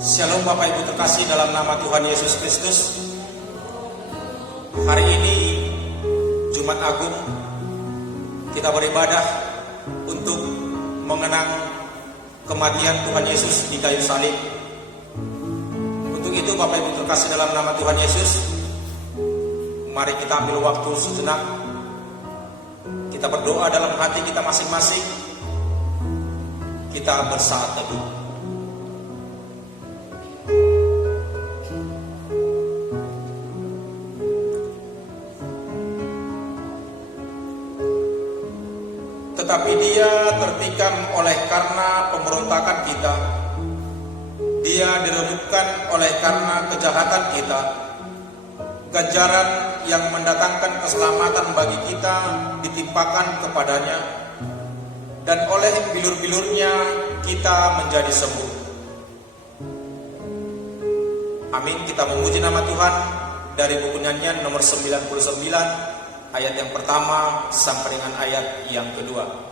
Shalom Bapak Ibu terkasih dalam nama Tuhan Yesus Kristus. Hari ini Jumat Agung, kita beribadah untuk mengenang kematian Tuhan Yesus di kayu salib. Untuk itu Bapak Ibu terkasih dalam nama Tuhan Yesus, mari kita ambil waktu sejenak. Kita berdoa dalam hati kita masing-masing. Kita bersaat teduh. Tetapi dia tertikam oleh karena pemberontakan kita, dia diremukkan oleh karena kejahatan kita. Ganjaran yang mendatangkan keselamatan bagi kita ditimpakan kepadanya, dan oleh bilur-bilurnya kita menjadi sembuh. Amin. Kita memuji nama Tuhan dari buku nyanyian nomor 99, ayat yang pertama sampai dengan ayat yang kedua.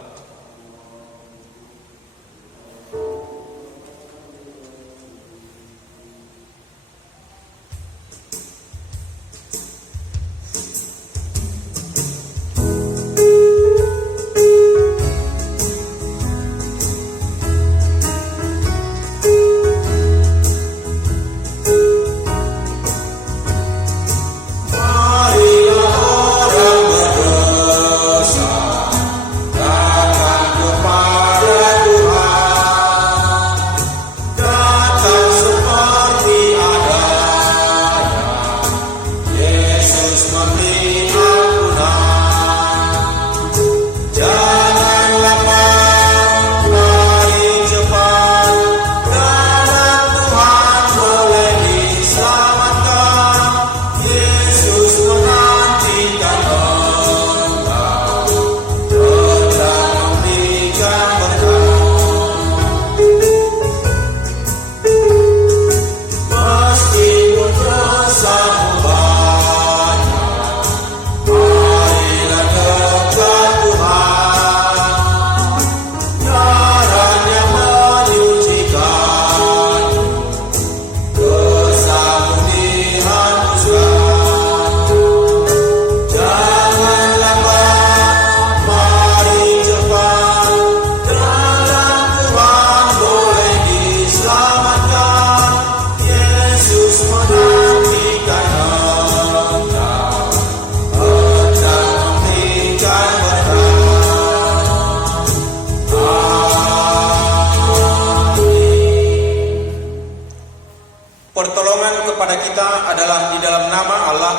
Pertolongan kepada kita adalah di dalam nama Allah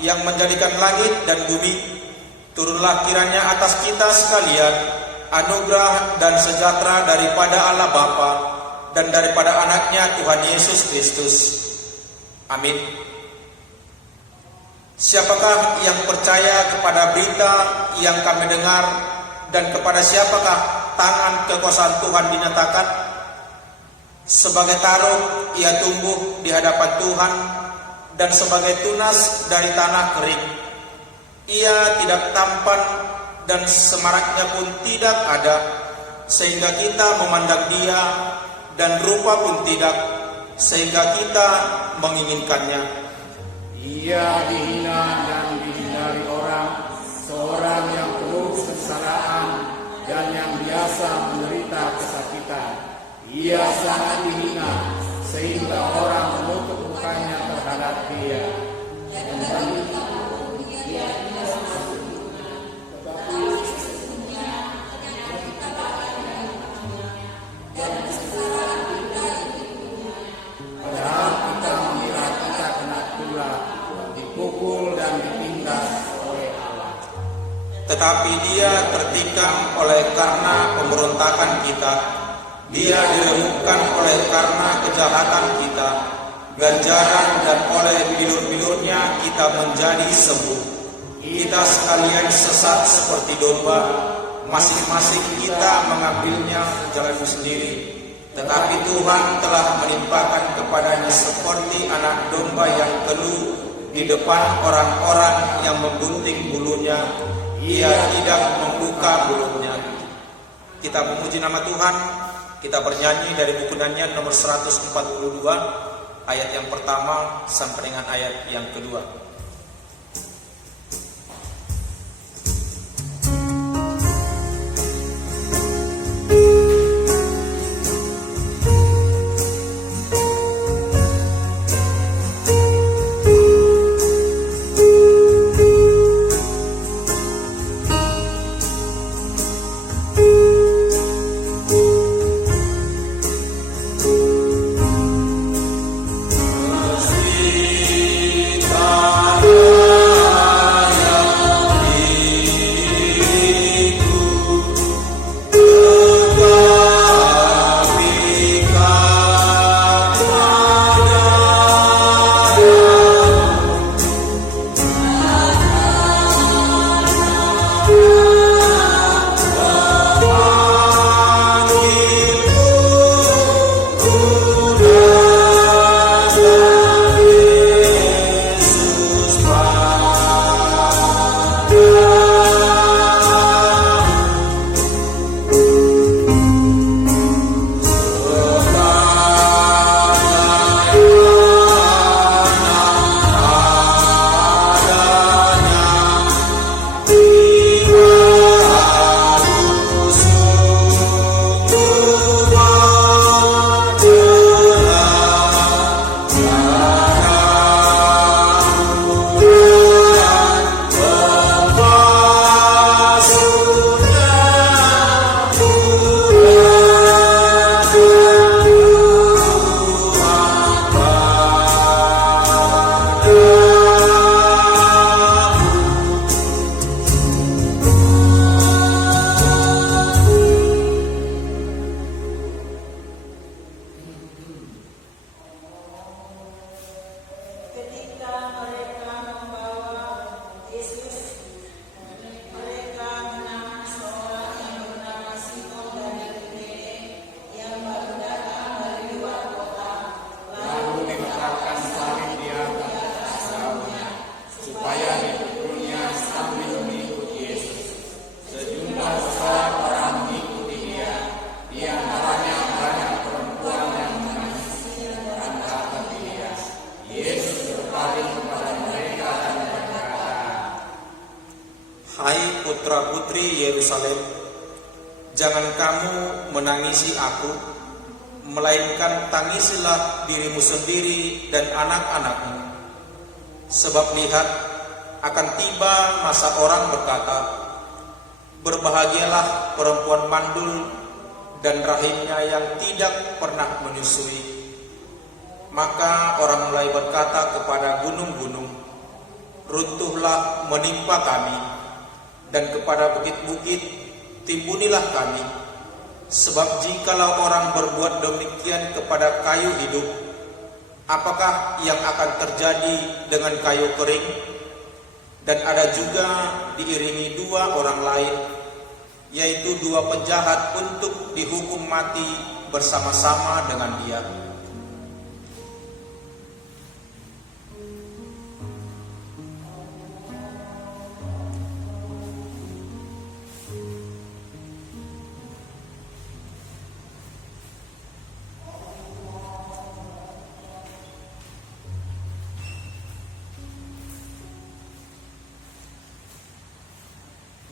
yang menjadikan langit dan bumi. Turunlah kiranya atas kita sekalian anugerah dan sejahtera daripada Allah Bapa dan daripada anaknya Tuhan Yesus Kristus. Amin. Siapakah yang percaya kepada berita yang kami dengar, dan kepada siapakah tangan kekuasaan Tuhan dinyatakan? Sebagai taruh ia tumbuh di hadapan Tuhan, dan sebagai tunas dari tanah kering. Ia tidak tampan dan semaraknya pun tidak ada, sehingga kita memandang dia, dan rupa pun tidak, sehingga kita menginginkannya. Ia dihina dan dihindari orang, seorang yang penuh kesengsaraan dan yang biasa menderita kesakitan. Ia sangat dihina sehingga orang menutup mukanya terhadap dia. Padahal kita mengira kita kena tulah, dipukul dan ditindas oleh Allah. Tetapi dia tertikam oleh karena pemberontakan kita, dia diremukkan oleh karena kejahatan kita. Ganjaran dan oleh bilur-bilurnya kita menjadi sembuh. Kita sekalian sesat seperti domba, masing-masing kita mengambilnya jalan sendiri. Tetapi Tuhan telah menimpakan kepadanya seperti anak domba yang keluh di depan orang-orang yang menggunting bulunya. Ia tidak membuka bulunya. Kita memuji nama Tuhan. Kita bernyanyi dari buku nyanyian nomor 142, ayat yang pertama sampai dengan ayat yang kedua. Hai putra-putri Yerusalem, jangan kamu menangisi aku, melainkan tangisilah dirimu sendiri dan anak-anakmu. Sebab lihat, akan tiba masa orang berkata, berbahagialah perempuan mandul dan rahimnya yang tidak pernah menyusui. Maka orang mulai berkata kepada gunung-gunung, runtuhlah menimpa kami, dan kepada bukit-bukit timbunilah kami. Sebab jikalau orang berbuat demikian kepada kayu hidup, apakah yang akan terjadi dengan kayu kering? Dan ada juga diiringi dua orang lain, yaitu dua penjahat untuk dihukum mati bersama-sama dengan dia.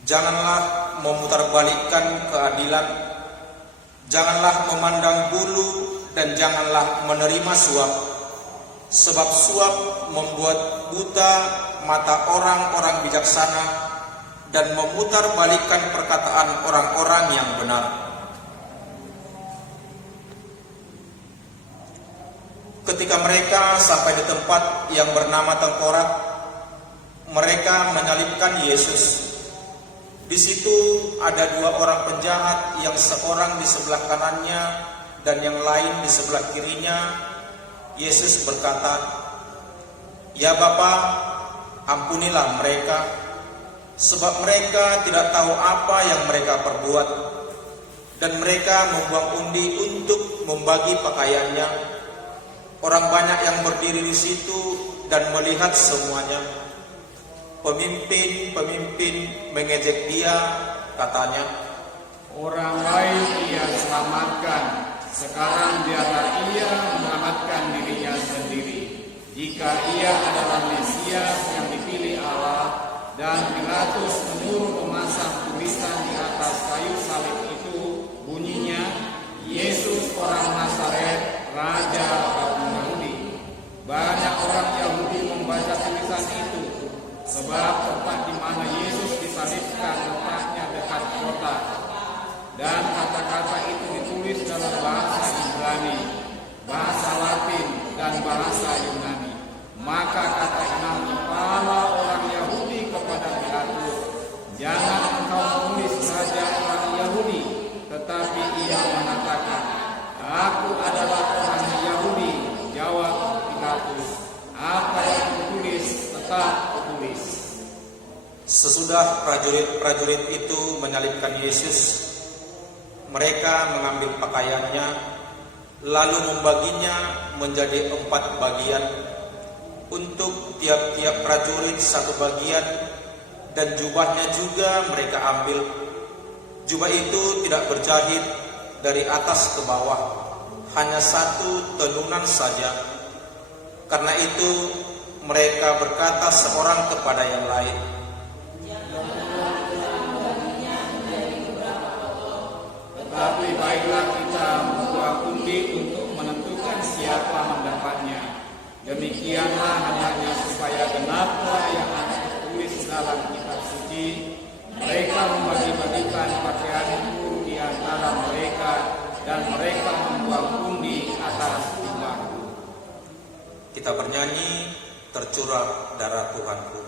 Janganlah memutarbalikkan keadilan, janganlah memandang bulu, dan janganlah menerima suap. Sebab suap membuat buta mata orang-orang bijaksana dan memutarbalikkan perkataan orang-orang yang benar. Ketika mereka sampai di tempat yang bernama Tengkorak, mereka menyalibkan Yesus. Di situ ada dua orang penjahat, yang seorang di sebelah kanannya dan yang lain di sebelah kirinya. Yesus berkata, "Ya Bapa, ampunilah mereka, sebab mereka tidak tahu apa yang mereka perbuat." Dan mereka membuang undi untuk membagi pakaiannya. Orang banyak yang berdiri di situ dan melihat semuanya. Pemimpin-pemimpin mengejek dia, katanya, Orang lain ia selamatkan, sekarang biarlah ia menyelamatkan dirinya sendiri. Jika ia adalah Mesias yang dipilih Allah, dan Pilatus menyuruh memasang tulisan di atas kayu salib itu, bunyinya, Yesus orang Nazaret, Raja kaum Yahudi. Banyak orang Yahudi membaca tulisan itu, sebab tempat di mana Yesus disalibkan letaknya dekat kota. Dan kata-kata itu ditulis dalam bahasa Ibrani, bahasa Latin, dan bahasa Yunani. Maka kata imam kepala orang Yahudi kepada Pilatus, "Jangan engkau menulis Raja orang Yahudi," tetapi ia mengatakan, "Aku adalah orang Yahudi." Jawab Pilatus, "Apa yang kutulis tetap kutulis." Sesudah prajurit-prajurit itu menyalibkan Yesus, mereka mengambil pakaiannya, lalu membaginya menjadi 4 bagian, untuk tiap-tiap prajurit 1 bagian, dan jubahnya juga mereka ambil. Jubah itu tidak berjahit dari atas ke bawah, hanya 1 tenunan saja. Karena itu mereka berkata seorang kepada yang lain, "Tetapi baiklah kita membuat undi untuk menentukan siapa mendapatnya. Demikianlah hendaknya supaya genaplah yang ada tertulis dalam kitab suci. Mereka membagi-bagikan pakaian itu di antara mereka, dan mereka membuat undi atas jubahku." Kita bernyanyi, "Tercurah darah Tuhanku."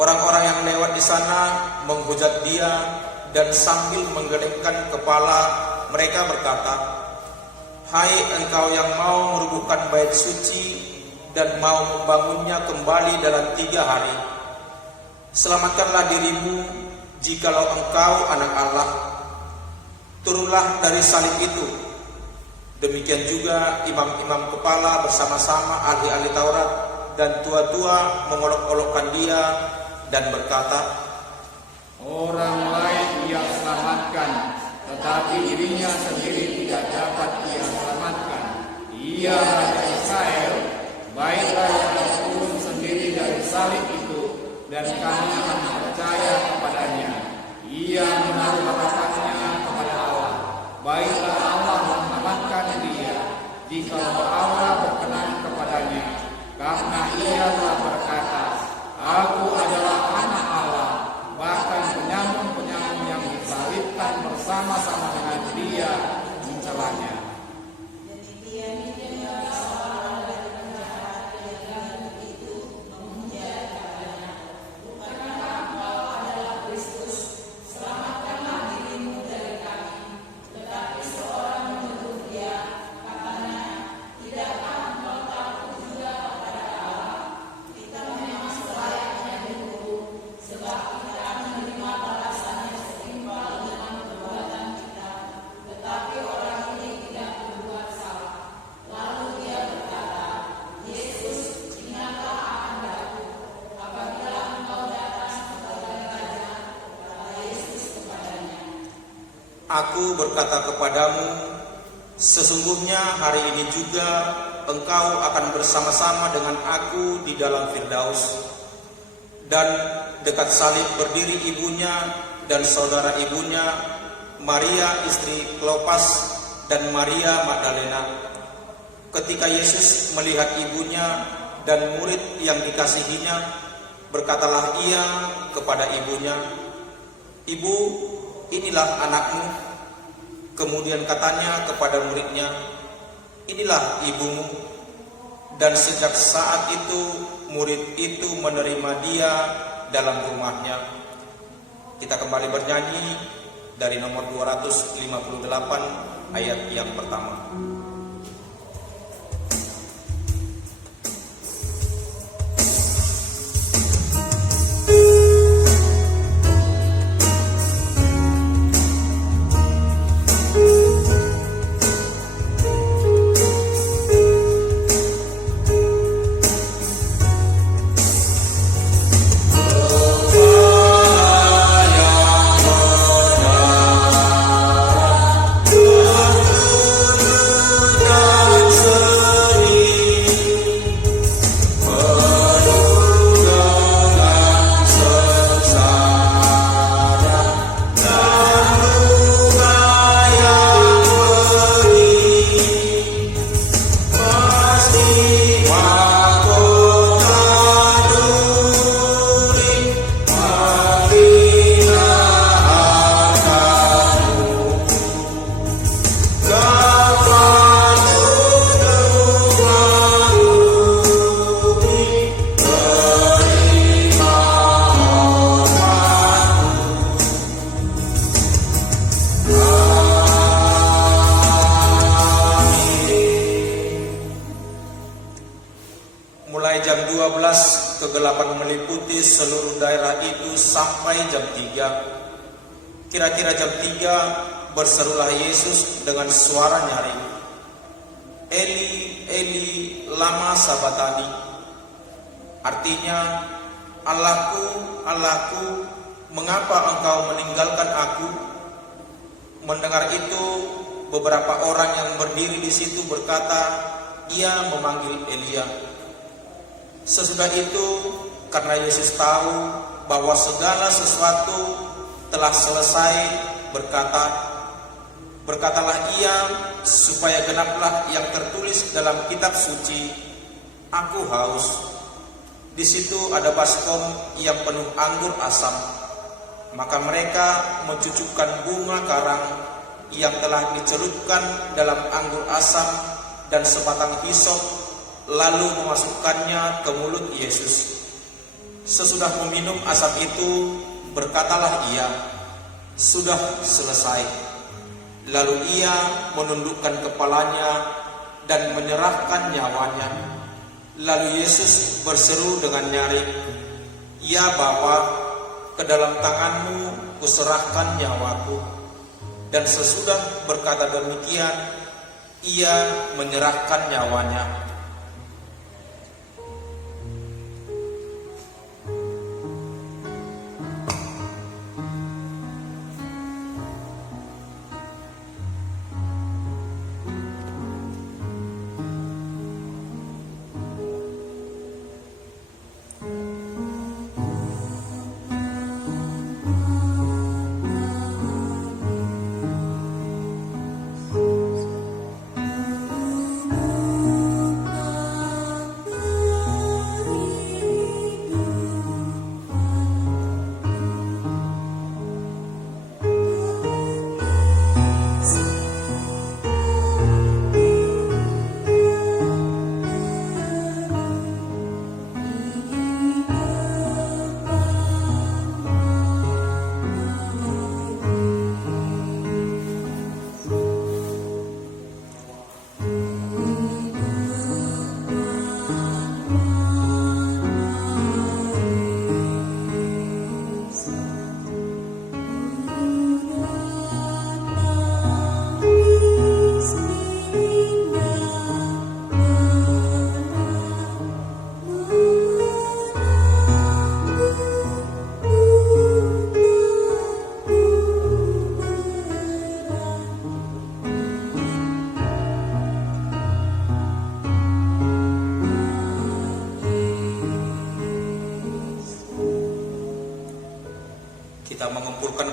Orang-orang yang lewat di sana menghujat dia, dan sambil menggelengkan kepala mereka berkata, "Hai engkau yang mau merubuhkan bait suci dan mau membangunnya kembali dalam 3 hari, selamatkanlah dirimu jikalau engkau anak Allah. Turunlah dari salib itu." Demikian juga imam-imam kepala bersama-sama ahli-ahli Taurat dan tua-tua mengolok-olokkan dia dan berkata, Orang lain ia selamatkan, tetapi dirinya sendiri tidak dapat ia selamatkan. Ia Raja Israel, baiklah yang turun sendiri dari salib itu, dan kami akan percaya kepadanya. Ia menaruh harapannya kepada Allah. Baiklah Allah menyelamatkan dia, jika Allah berkenan kepadanya, karena ia telah berkata, "Aku adalah anak Allah." Bahkan penyamun-penyamun yang disalibkan bersama-sama dengan dia mencelanya. "Aku berkata kepadamu, Sesungguhnya hari ini juga engkau akan bersama-sama dengan aku di dalam Firdaus. Dan dekat salib berdiri ibunya dan saudara ibunya, Maria istri Klopas dan Maria Magdalena. Ketika Yesus melihat ibunya dan murid yang dikasihinya, berkatalah ia kepada ibunya, "Ibu, inilah anakmu." Kemudian katanya kepada muridnya, "Inilah ibumu." Dan sejak saat itu murid itu menerima dia dalam rumahnya. Kita kembali bernyanyi dari nomor 258 ayat yang pertama. Mulai jam 12 kegelapan meliputi seluruh daerah itu sampai jam 3. Kira-kira jam 3 berserulah Yesus dengan suara nyaring, "Eli, Eli, lama sabatani?" Artinya, "Allahku, Allahku, mengapa engkau meninggalkan aku?" Mendengar itu, beberapa orang yang berdiri di situ berkata, "Ia memanggil Elia." Sesudah itu, karena Yesus tahu bahwa segala sesuatu telah selesai, berkatalah ia supaya genaplah yang tertulis dalam kitab suci, "Aku haus." Di situ ada baskom yang penuh anggur asam. Maka mereka mencucukkan bunga karang yang telah dicelupkan dalam anggur asam dan sebatang hisop, lalu memasukkannya ke mulut Yesus. Sesudah meminum asap itu, berkatalah ia, "Sudah selesai." Lalu ia menundukkan kepalanya dan menyerahkan nyawanya. Lalu Yesus berseru dengan nyaring, "Ya Bapa, ke dalam tanganmu kuserahkan nyawaku." Dan sesudah berkata demikian, ia menyerahkan nyawanya.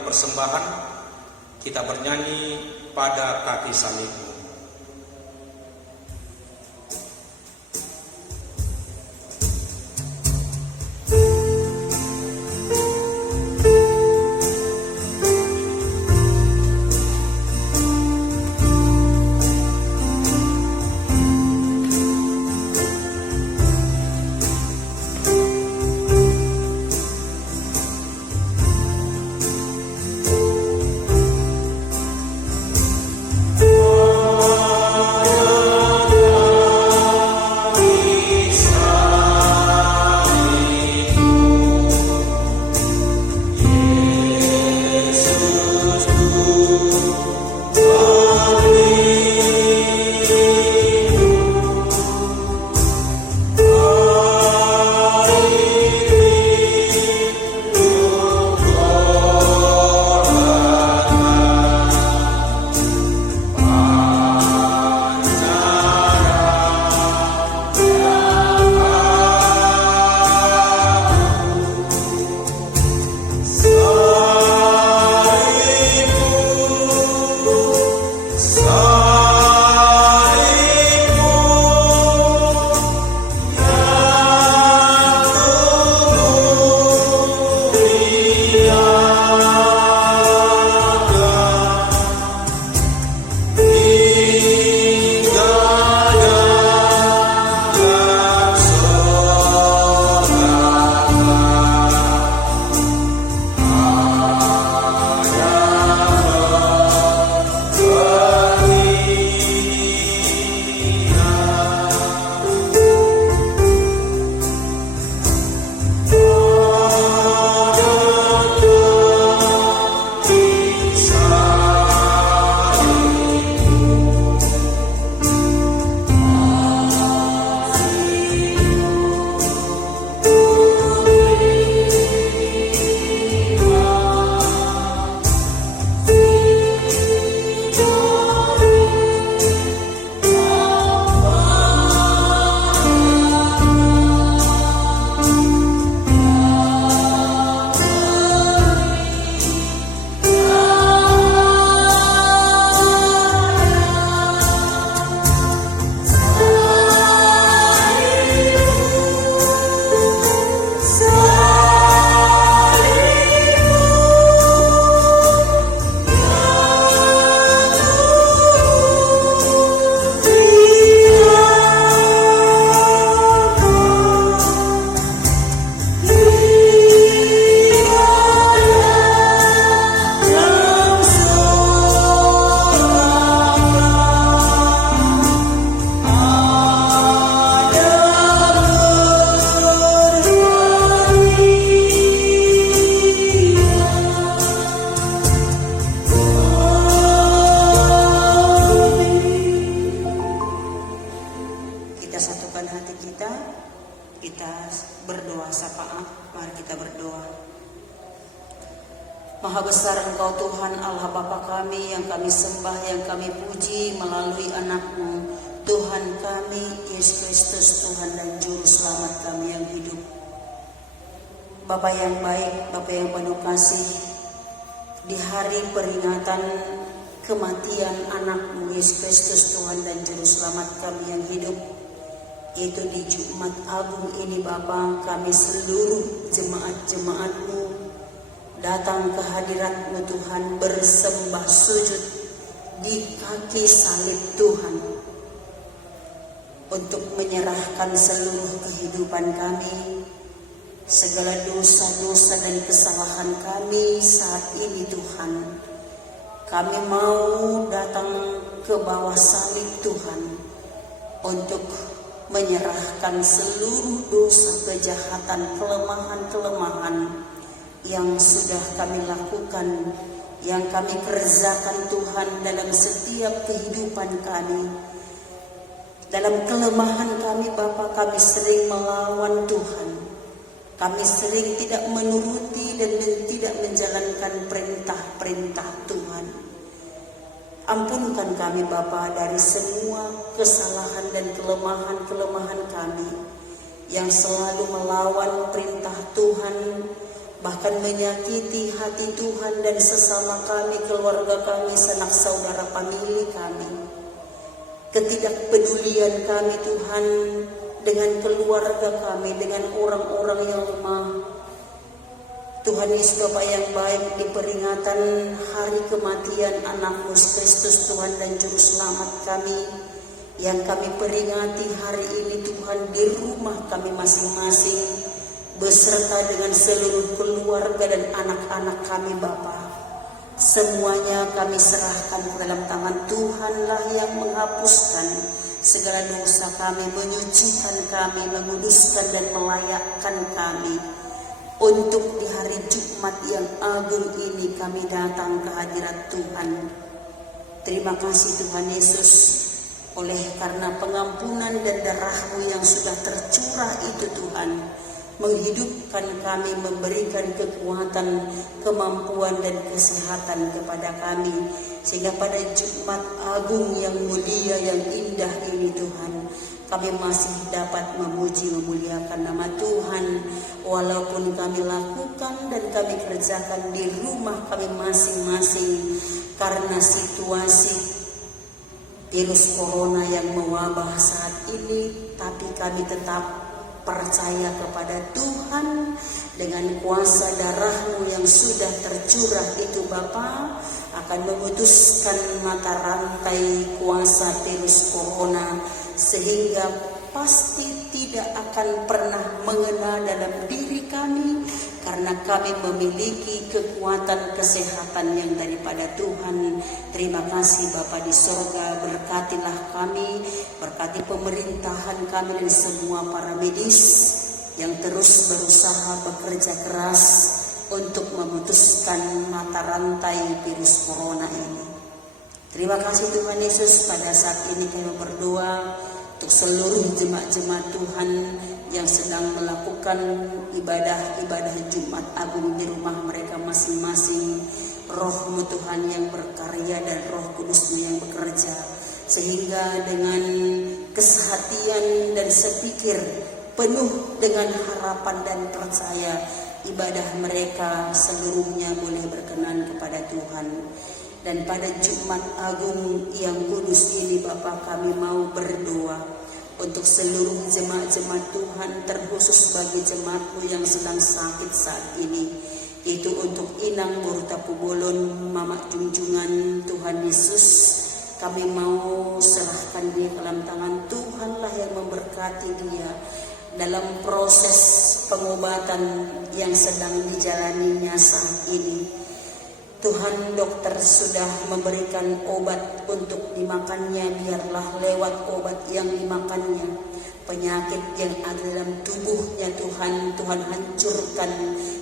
persembahan, kita bernyanyi pada kaki salibmu. Maha besar Engkau Tuhan Allah Bapa kami yang kami sembah, yang kami puji melalui anak-Mu, Tuhan kami Yesus Kristus, Tuhan dan Juru Selamat kami yang hidup. Bapa yang baik, Bapa yang penuh kasih, di hari peringatan kematian anak-Mu Yesus Kristus, Tuhan dan Juru Selamat kami yang hidup, yaitu di Jumat Agung ini Bapa, kami seluruh jemaat-jemaat-Mu datang ke hadirat-Mu Tuhan, bersembah sujud di kaki salib Tuhan, untuk menyerahkan seluruh kehidupan kami, segala dosa-dosa dan kesalahan kami saat ini Tuhan. Kami mau datang ke bawah salib Tuhan untuk menyerahkan seluruh dosa, kejahatan, kelemahan-kelemahan yang sudah kami lakukan, yang kami kerjakan Tuhan dalam setiap kehidupan kami. Dalam kelemahan kami Bapa, kami sering melawan Tuhan. Kami sering tidak menuruti dan tidak menjalankan perintah-perintah Tuhan. Ampunkan kami Bapa dari semua kesalahan dan kelemahan-kelemahan kami yang selalu melawan perintah Tuhan, bahkan menyakiti hati Tuhan dan sesama kami, keluarga kami, sanak saudara famili kami. Ketidakpedulian kami Tuhan dengan keluarga kami, dengan orang-orang yang lemah. Tuhan Yesus Bapa yang baik, di peringatan hari kematian anak-Mu Kristus Tuhan dan Juru Selamat kami, yang kami peringati hari ini Tuhan di rumah kami masing-masing, beserta dengan seluruh keluarga dan anak-anak kami Bapa. Semuanya kami serahkan ke dalam tangan Tuhanlah yang menghapuskan segala dosa kami, menyucikan kami, menguduskan dan melayakkan kami. Untuk di hari Jumat yang agung ini kami datang ke hadirat Tuhan. Terima kasih Tuhan Yesus, oleh karena pengampunan dan darah-Mu yang sudah tercurah itu Tuhan, menghidupkan kami, memberikan kekuatan, kemampuan dan kesehatan kepada kami. Sehingga pada Jumat Agung yang mulia, yang indah ini Tuhan, kami masih dapat memuji, memuliakan nama Tuhan. Walaupun kami lakukan dan kami kerjakan di rumah kami masing-masing, karena situasi virus corona yang mewabah saat ini, tapi kami tetap percaya kepada Tuhan. Dengan kuasa darah-Mu yang sudah tercurah itu Bapa, akan memutuskan mata rantai kuasa virus corona, sehingga pasti tidak akan pernah mengena dalam diri kami, karena kami memiliki kekuatan kesehatan yang daripada Tuhan. Terima kasih Bapa di sorga, berkatilah kami, berkati pemerintahan kami dan semua para medis yang terus berusaha bekerja keras untuk memutuskan mata rantai virus corona ini. Terima kasih Tuhan Yesus. Pada saat ini kami berdoa untuk seluruh jemaat-jemaat Tuhan yang sedang melakukan ibadah Jumat Agung di rumah mereka masing-masing. Roh-Mu Tuhan yang berkarya dan Roh Kudus-Mu yang bekerja, sehingga dengan kesehatian dan sepikir penuh dengan harapan dan percaya, ibadah mereka seluruhnya boleh berkenan kepada Tuhan. Dan pada Jumat Agung yang kudus ini Bapa, kami mau berdoa untuk seluruh jemaat-jemaat Tuhan, terkhusus bagi jemaat-Mu yang sedang sakit saat ini, yaitu untuk Inang Borutapu Bolon, Mama Junjungan. Tuhan Yesus, kami mau serahkan dia ke dalam tangan Tuhanlah yang memberkati dia dalam proses pengobatan yang sedang dijalaninya saat ini. Tuhan, dokter sudah memberikan obat untuk dimakannya, biarlah lewat obat yang dimakannya penyakit yang ada dalam tubuhnya Tuhan hancurkan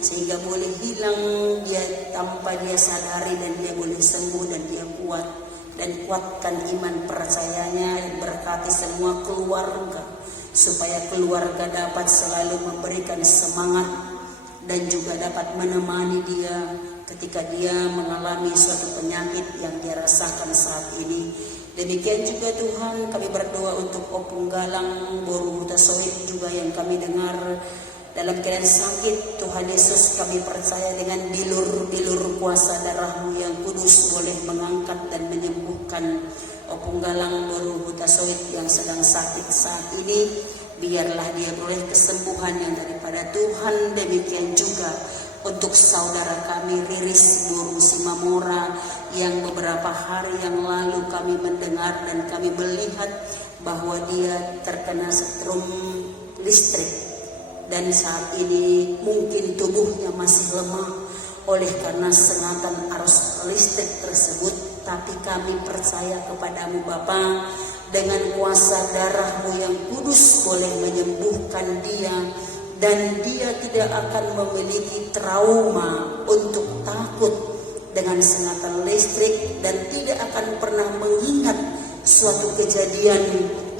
sehingga boleh hilang dia tanpa dia sadari, dan dia boleh sembuh dan dia kuat. Dan kuatkan iman percayanya, dan berkati semua keluarga supaya keluarga dapat selalu memberikan semangat dan juga dapat menemani dia ketika dia mengalami suatu penyakit yang dia rasakan saat ini. Demikian juga Tuhan, kami berdoa untuk Opung Galang Boru Hutasoit juga yang kami dengar dalam keadaan sakit. Tuhan Yesus, kami percaya dengan bilur-bilur kuasa darah-Mu yang kudus boleh mengangkat dan menyembuhkan Opung Galang Boru Hutasoit yang sedang sakit saat ini. Biarlah dia boleh kesembuhan yang daripada Tuhan. Demikian juga untuk saudara kami Riris Boru Simamora yang beberapa hari yang lalu kami mendengar dan kami melihat bahwa dia terkena setrum listrik, dan saat ini mungkin tubuhnya masih lemah oleh karena sengatan arus listrik tersebut. Tapi kami percaya kepadamu Bapa, dengan kuasa darah-Mu yang kudus boleh menyembuhkan dia, dan dia tidak akan memiliki trauma untuk takut dengan sengatan listrik, dan tidak akan pernah mengingat suatu kejadian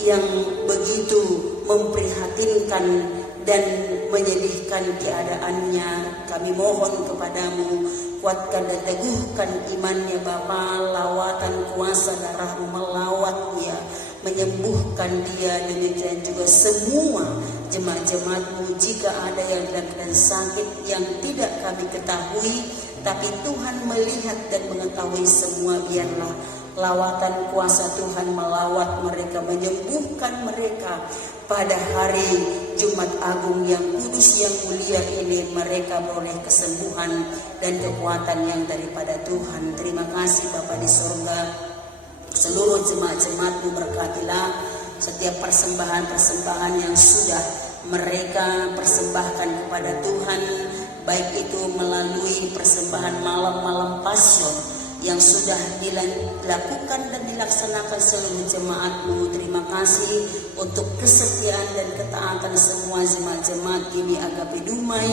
yang begitu memprihatinkan dan menyedihkan keadaannya. Kami mohon kepadamu, kuatkan dan teguhkan imannya Bapa. Lawatan kuasa darah-Mu melawat dia, menyembuhkan dia, demikian juga semua jemaat-jemaat-Mu. Jika ada yang dalam keadaan sakit yang tidak kami ketahui, tapi Tuhan melihat dan mengetahui semua, biarlah lawatan kuasa Tuhan melawat mereka, menyembuhkan mereka pada hari Jumat Agung yang kudus, yang mulia ini. Mereka boleh kesembuhan dan kekuatan yang daripada Tuhan. Terima kasih Bapa di surga. Seluruh jemaat-jemaat-Mu, berkatilah setiap persembahan-persembahan yang sudah mereka persembahkan kepada Tuhan, baik itu melalui persembahan malam-malam Pasion yang sudah dilakukan dan dilaksanakan seluruh jemaat-Mu. Terima kasih untuk kesetiaan dan ketaatan semua jemaat-jemaat Gini Agape Dumai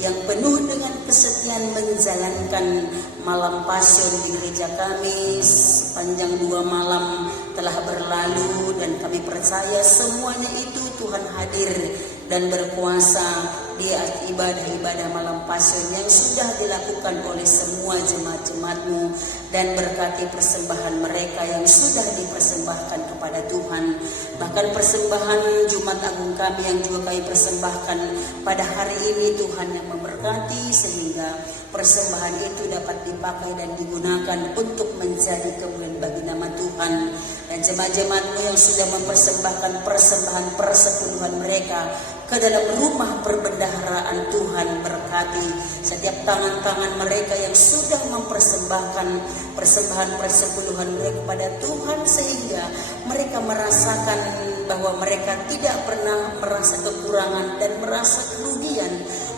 yang penuh dengan kesetiaan menjalankan malam Pasion di gereja kami. Sepanjang 2 malam telah berlalu dan kami percaya semuanya itu Tuhan hadir dan berkuasa di ibadah-ibadah malam Pasion yang sudah dilakukan oleh semua jemaat-jemaat-Mu, dan berkati persembahan mereka yang sudah dipersembahkan kepada Tuhan. Bahkan persembahan Jumat Agung kami yang juga kami persembahkan pada hari ini, Tuhan yang memberkati sehingga persembahan itu dapat dipakai dan digunakan untuk menjadi kemuliaan bagi nama Tuhan. Dan jemaat-jemaat-Mu yang sudah mempersembahkan persembahan persepuluhan mereka ke dalam rumah perbendaharaan, Tuhan berkati setiap tangan-tangan mereka yang sudah mempersembahkan persembahan persepuluhan mereka kepada Tuhan, sehingga mereka merasakan bahwa mereka tidak pernah merasa kekurangan dan merasa kerugian.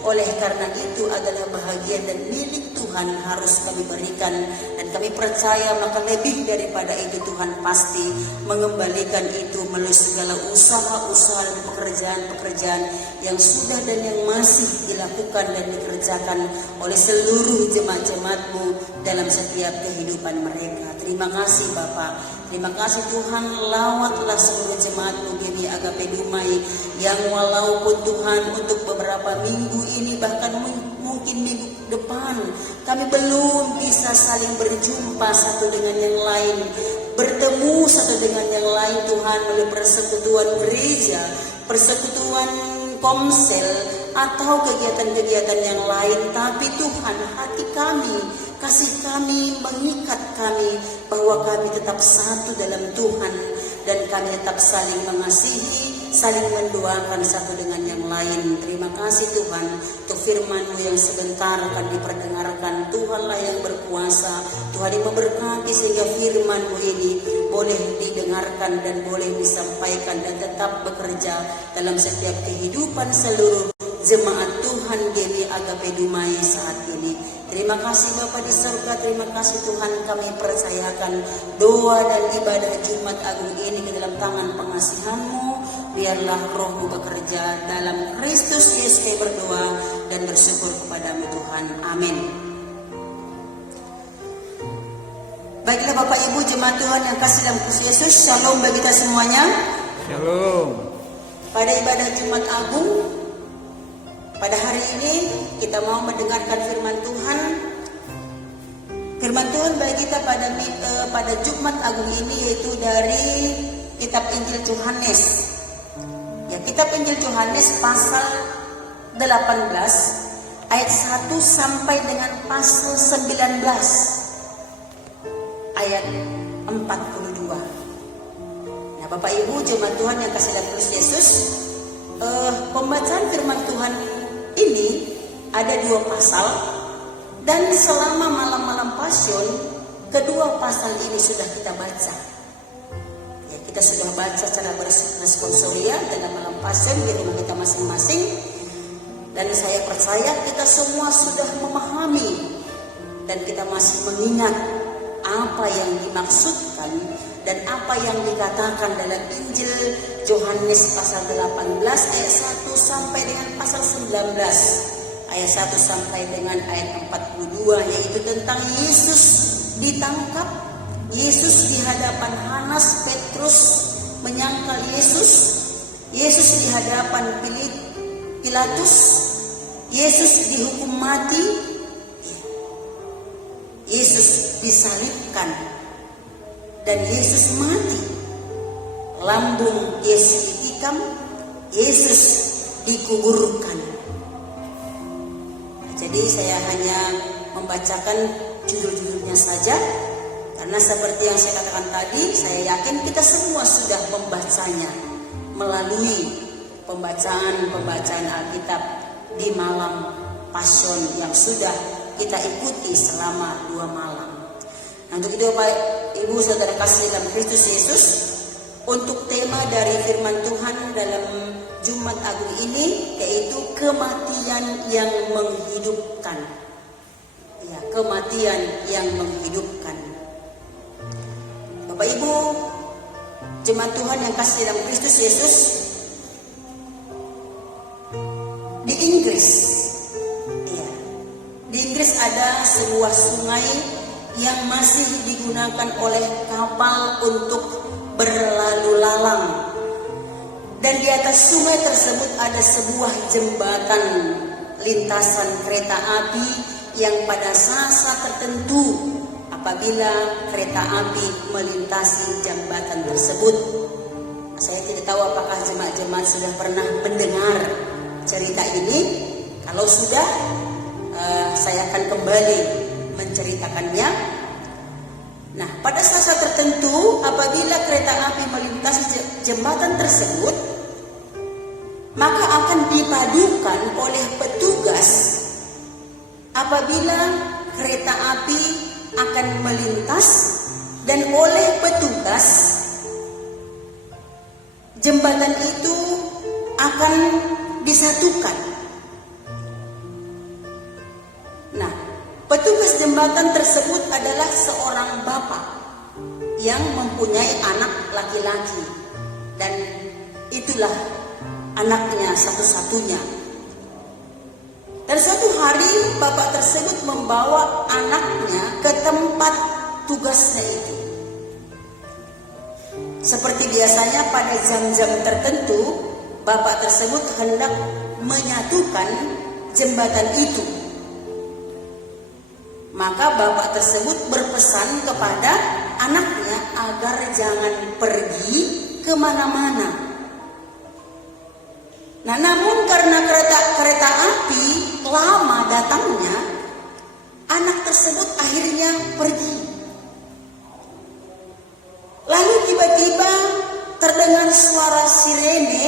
Oleh karena itu adalah bahagian dan milik Tuhan harus kami berikan, dan kami percaya maka lebih daripada itu Tuhan pasti mengembalikan itu melalui segala usaha-usaha dan pekerjaan-pekerjaan yang sudah dan yang masih dilakukan dan dikerjakan oleh seluruh jemaat-jemaat-Mu dalam setiap kehidupan mereka. Terima kasih Bapa. Terima kasih Tuhan, lawatlah seluruh jemaat-Mu Gini Agape Dumai yang walaupun Tuhan untuk beberapa minggu ini, bahkan mungkin minggu depan, kami belum bisa saling berjumpa satu dengan yang lain, bertemu satu dengan yang lain Tuhan, melalui persekutuan gereja, persekutuan komsel, atau kegiatan-kegiatan yang lain. Tapi Tuhan, hati kami, kasih kami mengikat kami bahwa kami tetap satu dalam Tuhan, dan kami tetap saling mengasihi, saling mendoakan satu dengan yang lain. Terima kasih Tuhan untuk firman-Mu yang sebentar akan diperdengarkan. Tuhanlah yang berkuasa, Tuhan yang memberkati sehingga firman-Mu ini boleh didengarkan dan boleh disampaikan dan tetap bekerja dalam setiap kehidupan seluruh jemaat Tuhan Gini Agape Dumai saat ini. Terima kasih Bapa di surga, terima kasih Tuhan, kami percayakan doa dan ibadah Jumat Agung ini ke dalam tangan pengasihan-Mu. Biarlah Roh-Mu bekerja dalam Kristus Yesus, kami berdoa dan bersyukur kepada-Mu Tuhan. Amin. Baiklah Bapak Ibu jemaat Tuhan yang kasih dalam Kristus Yesus, shalom bagi kita semuanya. Shalom. Pada ibadah Jumat Agung pada hari ini kita mau mendengarkan firman Tuhan. Firman Tuhan bagi kita pada Jumat Agung ini yaitu dari kitab Injil Yohanes. Ya, kitab Injil Yohanes pasal 18 ayat 1 sampai dengan pasal 19 ayat 42. Nah, Bapak Ibu jemaat Tuhan yang kasih dalam Kristus Yesus, pembacaan firman Tuhan ini ada 2 pasal, dan selama malam-malam Pasion kedua pasal ini sudah kita baca. Ya, kita sudah baca secara berresponsoria dalam malam Pasion di rumah kita masing-masing, dan saya percaya kita semua sudah memahami dan kita masih mengingat apa yang dimaksudkan dan apa yang dikatakan dalam Injil Yohanes pasal 18 ayat 1 sampai dengan pasal 19 ayat 1 sampai dengan ayat 42, yaitu tentang Yesus ditangkap, Yesus di hadapan Hanas, Petrus menyangkal Yesus, Yesus di hadapan Pilatus, Yesus dihukum mati, Yesus disalibkan, dan Yesus mati. lambung Yesus ditikam, Yesus dikuburkan. Jadi saya hanya membacakan judul-judulnya saja, karena seperti yang saya katakan tadi, saya yakin kita semua sudah membacanya melalui pembacaan Alkitab di malam Pasion yang sudah kita ikuti selama 2 malam. Nah, untuk itu Bapak Ibu Saudara kasih dalam Kristus Yesus, untuk tema dari firman Tuhan dalam Jumat Agung ini yaitu kematian yang menghidupkan. Ya, kematian yang menghidupkan. Bapak Ibu jemaat Tuhan yang kasih dalam Kristus Yesus, di Inggris, ya, di Inggris ada sebuah sungai yang masih digunakan oleh kapal untuk berlalu lalang. Dan di atas sungai tersebut ada sebuah jembatan lintasan kereta api yang pada saat tertentu apabila kereta api melintasi jembatan tersebut. Saya tidak tahu apakah jemaat-jemaat sudah pernah mendengar cerita ini. Kalau sudah, saya akan kembali menceritakannya. Nah, pada saat tertentu apabila kereta api melintasi jembatan tersebut, maka akan dipadukan oleh petugas apabila kereta api akan melintas, dan oleh petugas jembatan itu akan disatukan. Nah, petugas jembatan tersebut adalah seorang bapak yang mempunyai anak laki-laki, dan itulah anaknya satu-satunya. Dan suatu hari bapak tersebut membawa anaknya ke tempat tugasnya itu. Seperti biasanya pada jam-jam tertentu, bapak tersebut hendak menyatukan jembatan itu. Maka bapak tersebut berpesan kepada anaknya agar jangan pergi kemana-mana. Nah, namun karena kereta api lama datangnya, anak tersebut akhirnya pergi. Lalu tiba-tiba terdengar suara sirene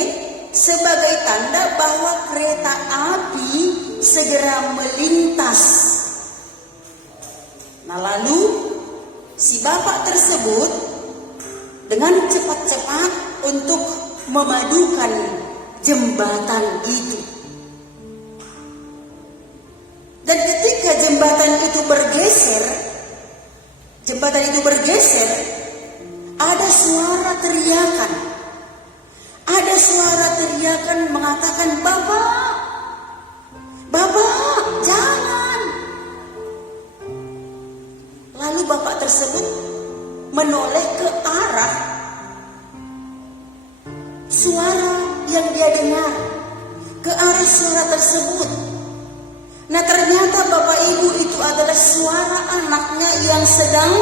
sebagai tanda bahwa kereta api segera melintas. Nah, lalu si bapak tersebut dengan cepat-cepat untuk memadukan jembatan itu. Dan ketika jembatan itu bergeser, ada suara teriakan. Ada suara teriakan mengatakan, "Bapak, jangan." Lalu bapak tersebut menoleh ke arah suara yang dia dengar, ke arah suara tersebut. Nah, ternyata bapak ibu itu adalah suara anaknya yang sedang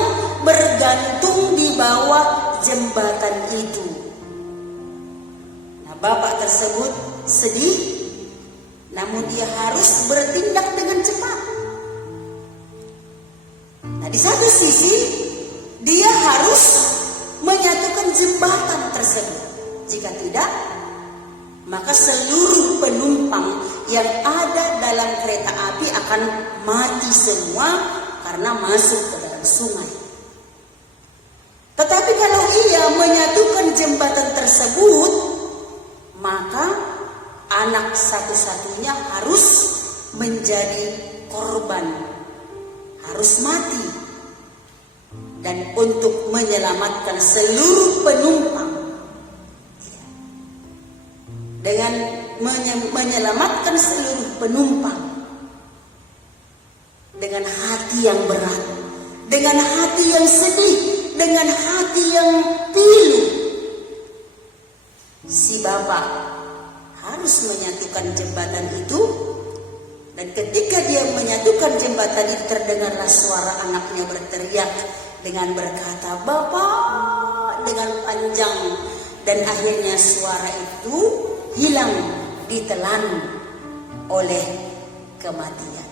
bergantung di bawah jembatan itu. Nah, bapak tersebut sedih, namun dia harus bertindak dengan cepat. Nah, di satu sisi dia harus menyatukan jembatan tersebut. Jika tidak, maka seluruh penumpang yang ada dalam kereta api akan mati semua karena masuk ke dalam sungai. Tetapi kalau ia menyatukan jembatan tersebut, maka anak satu-satunya harus menjadi korban, harus mati. Dan untuk menyelamatkan seluruh penumpang, dengan menyelamatkan seluruh penumpang dengan hati yang berat, dengan hati yang sedih, dengan hati yang pilu, si bapak harus menyatukan jembatan itu. Dan ketika dia menyatukan jembatan itu, terdengarlah suara anaknya berteriak dengan berkata, "Bapak," dengan panjang, dan akhirnya suara itu hilang ditelan oleh kematian.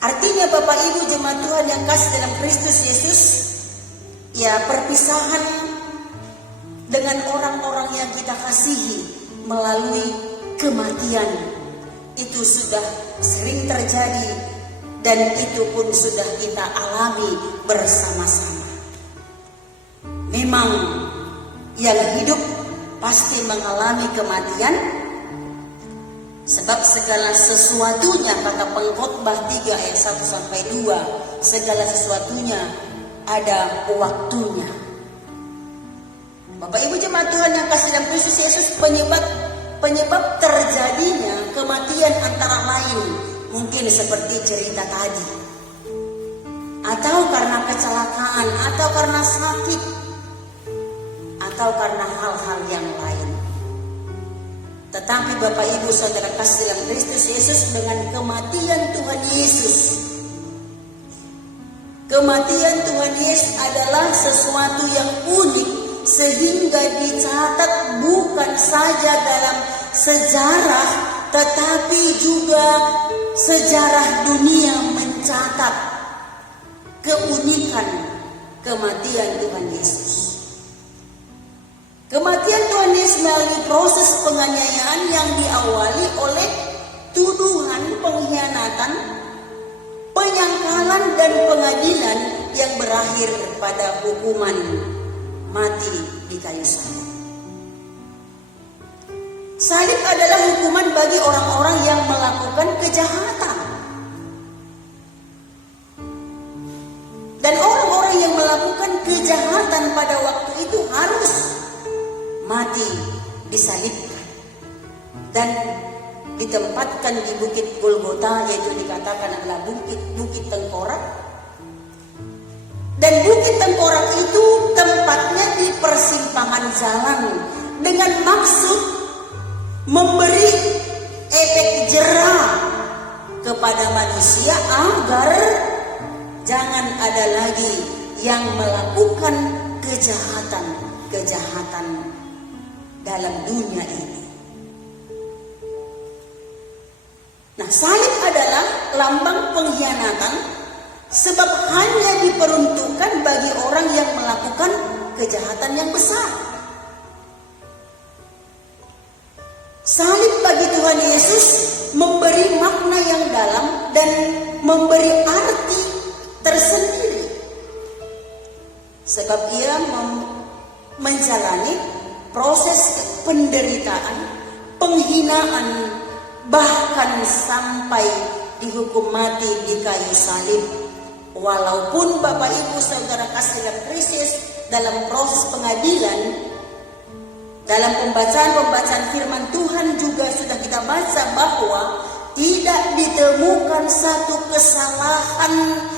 Artinya Bapak Ibu jemaat Tuhan yang kasih dalam Kristus Yesus, ya perpisahan dengan orang-orang yang kita kasihi melalui kematian itu sudah sering terjadi dan itu pun sudah kita alami bersama-sama. Memang yang hidup pasti mengalami kematian, sebab segala sesuatunya, kata Pengkhotbah 3 ayat 1-2, segala sesuatunya ada waktunya. Bapak Ibu jemaat Tuhan yang kasih dalam Kristus Yesus, penyebab terjadinya kematian antara lain mungkin seperti cerita tadi, atau karena kecelakaan, atau karena sakit, atau karena hal-hal yang lain. Tetapi Bapak Ibu Saudara kasih dalam Kristus Yesus, dengan kematian Tuhan Yesus, kematian Tuhan Yesus adalah sesuatu yang unik, sehingga dicatat bukan saja dalam sejarah, tetapi juga sejarah dunia mencatat keunikan kematian Tuhan Yesus. Kematian Tuhan Yesus melalui proses penganiayaan yang diawali oleh tuduhan pengkhianatan, penyangkalan dan pengadilan yang berakhir pada hukuman mati di kayu salib. Salib adalah hukuman bagi orang-orang yang melakukan kejahatan. Dan orang-orang yang melakukan kejahatan pada waktu itu harus mati disalibkan dan ditempatkan di bukit Golgota, yaitu dikatakan adalah bukit tengkorak. Dan bukit tengkorak itu tempatnya di persimpangan jalan dengan maksud memberi efek jera kepada manusia agar jangan ada lagi yang melakukan kejahatan dalam dunia ini. Nah, salib adalah lambang pengkhianatan, sebab hanya diperuntukkan bagi orang yang melakukan kejahatan yang besar. Salib bagi Tuhan Yesus memberi makna yang dalam dan memberi arti tersendiri, sebab ia menjalani proses penderitaan, penghinaan, bahkan sampai dihukum mati di kayu salib. Walaupun Bapak Ibu Saudara kasih dalam Kristus, dalam proses pengadilan, dalam pembacaan firman Tuhan juga sudah kita baca bahwa tidak ditemukan satu kesalahan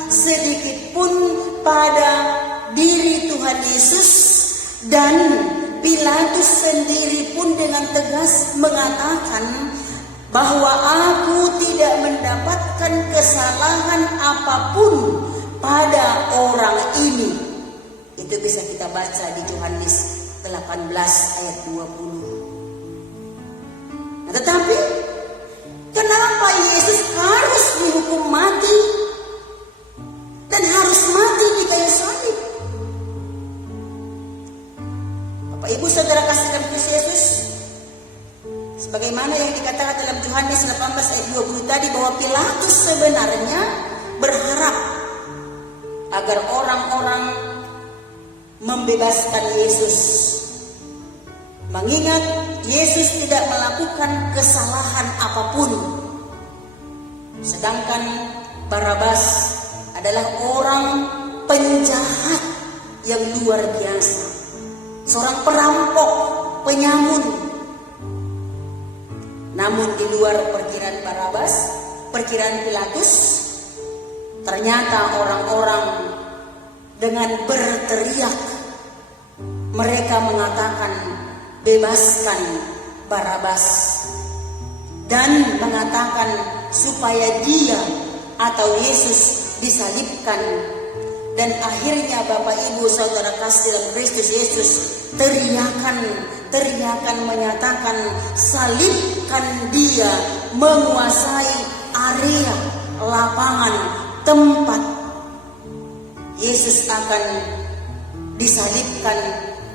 sedikit pun pada diri Tuhan Yesus, dan Pilatus sendiri pun dengan tegas mengatakan bahwa aku tidak mendapatkan kesalahan apapun pada orang ini. Itu bisa kita baca di Yohanes 18 ayat 20. Nah, tetapi kenapa Yesus harus dihukum mati dan harus mati di kayu salib? Bapak Ibu Saudara kasih dalam Kristus Yesus, sebagaimana yang dikatakan dalam Yohanes 18 ayat 20 tadi, bahwa Pilatus sebenarnya berharap agar orang-orang membebaskan Yesus, mengingat Yesus tidak melakukan kesalahan apapun. Sedangkan Barabas adalah orang penjahat yang luar biasa, seorang perampok, penyamun. Namun di luar perkiraan Barabas, perkiraan Pilatus, ternyata orang-orang dengan berteriak, mereka mengatakan bebaskan Barabas, dan mengatakan supaya dia atau Yesus disalibkan. Dan akhirnya Bapak Ibu Saudara kasih dalam Kristus Yesus, teriakan menyatakan, salibkan dia, menguasai area, lapangan, tempat Yesus akan disalibkan,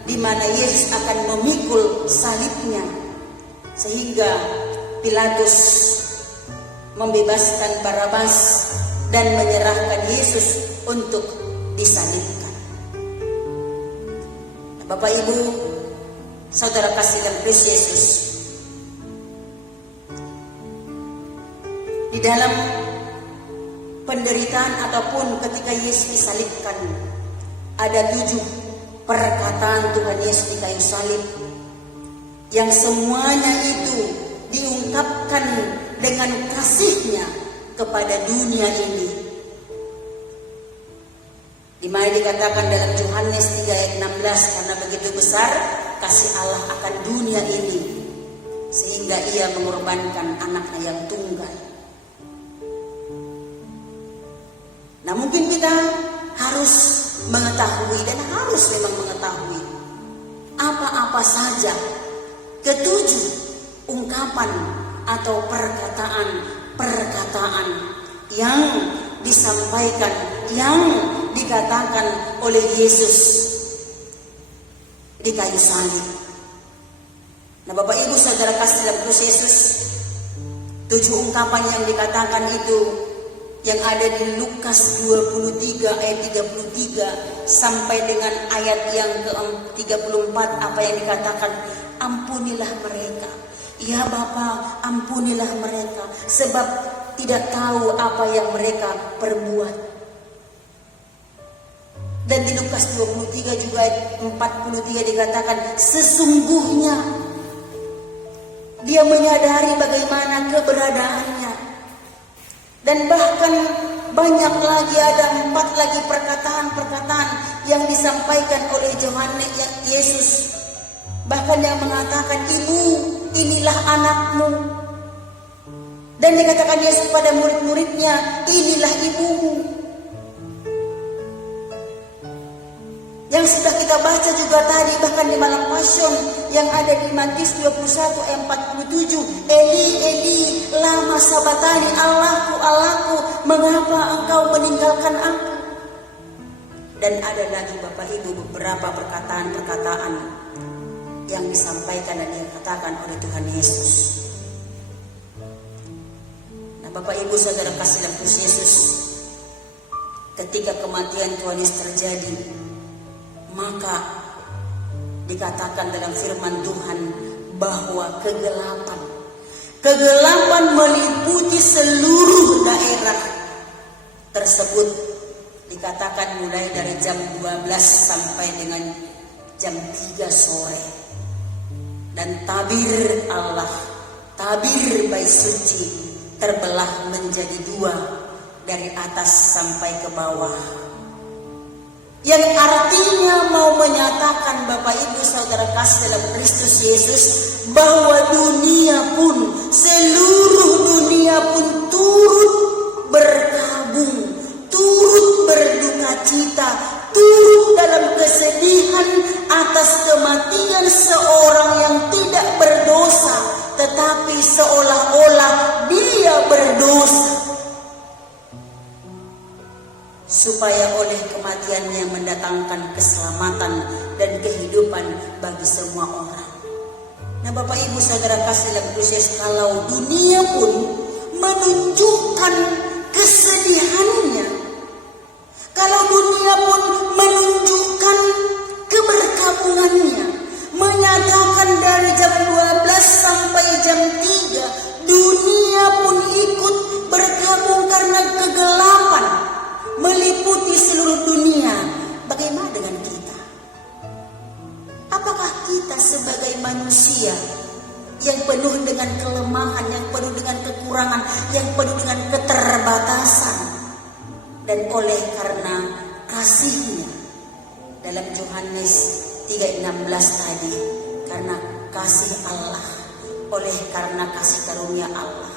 di mana Yesus akan memikul salibnya, sehingga Pilatus membebaskan Barabas dan menyerahkan Yesus untuk disalibkan. Bapak Ibu Saudara kasih dalam Kristus Yesus, di dalam penderitaan ataupun ketika Yesus disalibkan, ada 7 perkataan Tuhan Yesus di kayu salib, yang semuanya itu diungkapkan dengan kasih-Nya kepada dunia ini. Di mana dikatakan dalam Yohanes 3 ayat 16, karena begitu besar kasih Allah akan dunia ini, sehingga Ia mengorbankan anaknya yang tunggal. Nah, mungkin kita harus mengetahui, dan harus memang mengetahui, apa-apa saja ketujuh ungkapan atau perkataan yang disampaikan, yang dikatakan oleh Yesus di kayu salib. Nah, Bapak Ibu Saudara kasih dalam Kristus Yesus, 7 ungkapan yang dikatakan itu yang ada di Lukas 23 ayat 33 sampai dengan ayat yang ke-34, apa yang dikatakan, ampunilah mereka, ya Bapa, ampunilah mereka, sebab tidak tahu apa yang mereka perbuat. Dan di Lukas 23 juga ayat 43 dikatakan, sesungguhnya dia menyadari bagaimana keberadaannya. Dan bahkan banyak lagi, ada 4 lagi perkataan-perkataan yang disampaikan oleh Yohanes Yesus. Bahkan yang mengatakan, ibu, inilah anakmu. Dan dikatakan Yesus pada murid-muridnya, inilah ibumu. Yang sudah kita baca juga tadi, bahkan di malam Passion yang ada di Matius 21 ayat 47, Eli, Eli, lama sabatani, Allahku, Allahku, mengapa engkau meninggalkan aku? Dan ada lagi Bapak Ibu beberapa perkataan-perkataan yang disampaikan dan dikatakan oleh Tuhan Yesus. Nah, Bapak Ibu Saudara kasih dalam Kristus Yesus, ketika kematian Tuhan Yesus terjadi, maka dikatakan dalam firman Tuhan bahwa kegelapan meliputi seluruh daerah tersebut. Dikatakan mulai dari jam 12 sampai dengan jam 3 sore. Dan tabir Allah, tabir bait suci terbelah menjadi 2 dari atas sampai ke bawah. Yang artinya mau menyatakan Bapak Ibu Saudara kasih dalam Kristus Yesus, bahwa dunia pun, seluruh dunia pun turut berkabung, turut berduka cita, turut dalam kesedihan atas kematian seorang yang tidak berdosa, tetapi seolah-olah dia berdosa, supaya oleh kematiannya mendatangkan keselamatan dan kehidupan bagi semua orang. Nah, Bapak Ibu Saudara kasih dalam Kristus, kalau dunia pun menunjukkan kesedihannya, kalau dunia pun menunjukkan keberkabungannya, menyatakan dari jam 12 sampai jam 3 dunia pun ikut berkabung karena kegelapan meliputi seluruh dunia. Bagaimana dengan kita? Apakah kita sebagai manusia yang penuh dengan kelemahan, yang penuh dengan kekurangan, yang penuh dengan keterbatasan, dan oleh karena kasih-Nya dalam Yohanes 3:16 tadi, karena kasih Allah, oleh karena kasih karunia Allah,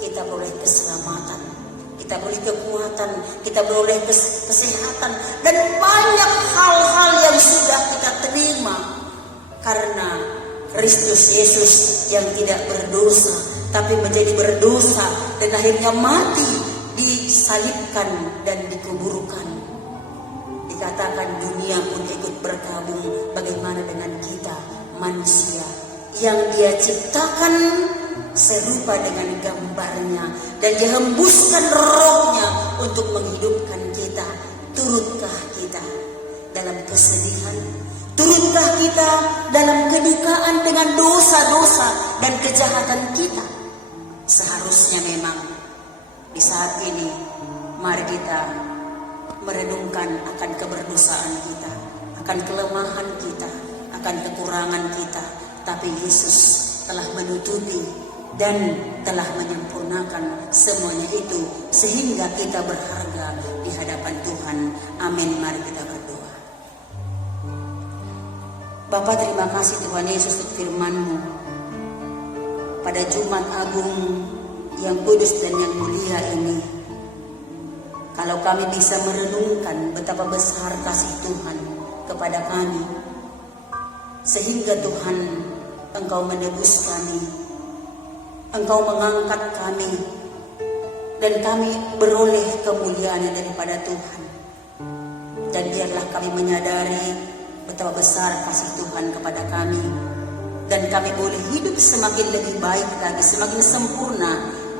kita boleh keselamatan, kita beroleh kekuatan, kita beroleh kesehatan, dan banyak hal-hal yang sudah kita terima karena Kristus Yesus yang tidak berdosa tapi menjadi berdosa dan akhirnya mati, disalibkan dan dikuburkan. Dikatakan dunia pun ikut berkabung. Bagaimana dengan kita manusia yang Dia ciptakan serupa dengan gambarnya, dan Dia hembuskan rohnya untuk menghidupkan kita. Turutkah kita dalam kesedihan? Turutkah kita dalam kedukaan dengan dosa-dosa dan kejahatan kita? Seharusnya memang di saat ini mari kita merenungkan akan keberdosaan kita, akan kelemahan kita, akan kekurangan kita. Tapi Yesus telah menutupi dan telah menyempurnakan semuanya itu sehingga kita berharga di hadapan Tuhan. Amin. Mari kita berdoa. Bapa, terima kasih Tuhan Yesus untuk firman-Mu pada Jumat Agung yang kudus dan yang mulia ini. Kalau kami bisa merenungkan betapa besar kasih Tuhan kepada kami, sehingga Tuhan Engkau menebus kami, Engkau mengangkat kami, dan kami beroleh kemuliaan daripada Tuhan. Dan biarlah kami menyadari betapa besar kasih Tuhan kepada kami, dan kami boleh hidup semakin lebih baik lagi, semakin sempurna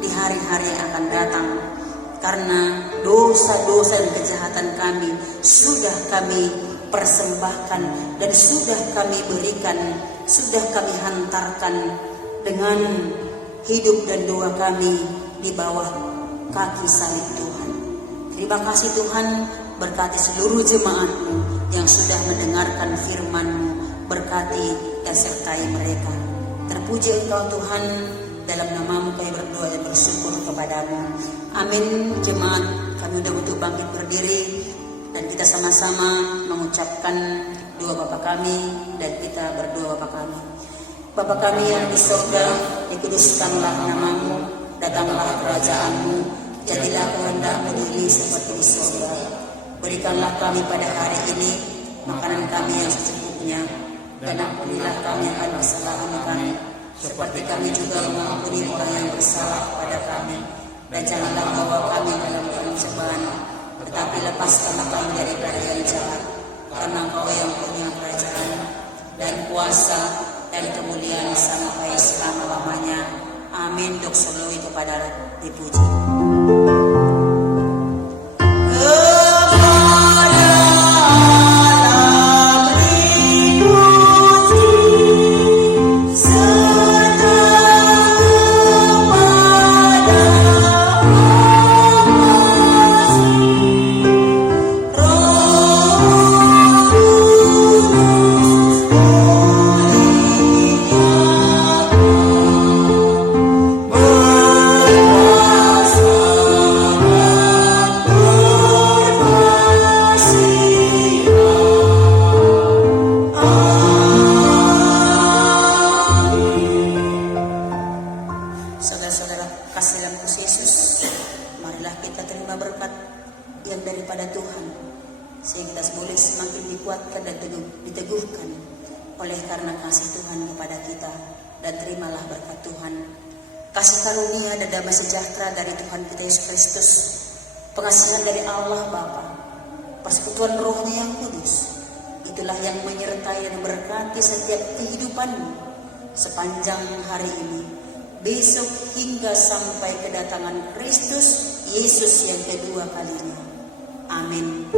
di hari-hari yang akan datang. Karena dosa-dosa dan kejahatan kami sudah kami persembahkan dan sudah kami berikan, sudah kami hantarkan dengan hidup dan doa kami di bawah kaki salib Tuhan. Terima kasih Tuhan, berkati seluruh jemaat-Mu yang sudah mendengarkan firman-Mu, berkati dan sertai mereka. Terpuji Engkau Tuhan, dalam nama-Mu kami berdoa dan bersyukur kepadamu. Amin. Jemaat, kami sudah untuk bangkit berdiri dan kita sama-sama mengucapkan doa Bapa kami, dan kita berdoa Bapa kami. Bapa kami yang di surga, dikuduskanlah nama-Mu, datanglah kerajaan-Mu, jadilah kehendak-Mu di bumi seperti di surga. Berikanlah kami pada hari ini makanan kami yang secukupnya, dan ampunilah kami akan kesalahan kami, seperti kami juga mengampuni orang yang bersalah pada kami. Dan janganlah bawa kami dalam pencobaan, tetapi lepaskanlah kami daripada yang jahat. Karena Engkau yang punya kerajaan dan kuasa dan kemuliaan sampai selama-lamanya. Amin. Doksologi kepada dipuji. Saudara-saudara kasih dalam Kristus Yesus, marilah kita terima berkat yang daripada Tuhan, sehingga kita boleh semakin dikuatkan dan diteguhkan oleh karena kasih Tuhan kepada kita. Dan terimalah berkat Tuhan, kasih karunia dan damai sejahtera dari Tuhan kita Yesus Kristus, pengasihan dari Allah Bapa, persekutuan Rohnya yang kudus, itulah yang menyertai dan berkati setiap kehidupanmu sepanjang hari ini, besok hingga sampai kedatangan Kristus Yesus yang kedua kalinya. Amin.